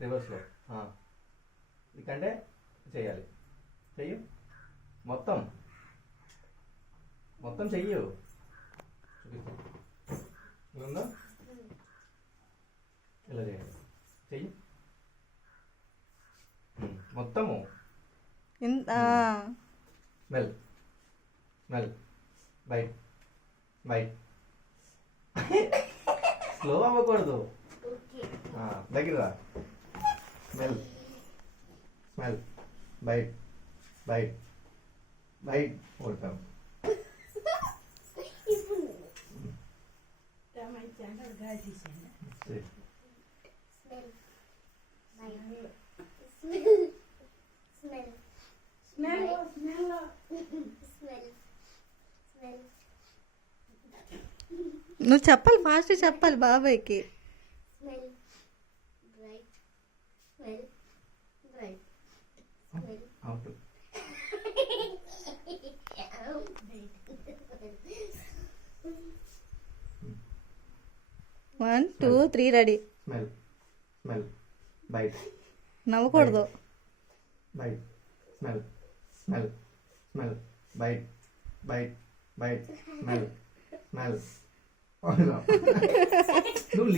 రివర్స్లో ఇకంటే చెయ్యాలి. చెయ్యు మొత్తం మొత్తం చెయ్యు. చూపిస్తా ఇలా చేయాలి. చెయ్యి మొత్తము. Smell smell bite bite. Slow అవ్వకూడదు. దగ్గర smell smell bite bite bite. కొడతాం. నువ్వు చెప్పాలి, ఫాస్ట్ చెప్పాలి బాబాయ్కి. One two three ready. Smell smell bite. నవ్వకూడదు. Bite smell smell smell bite bite bite smell smell. నువ్వు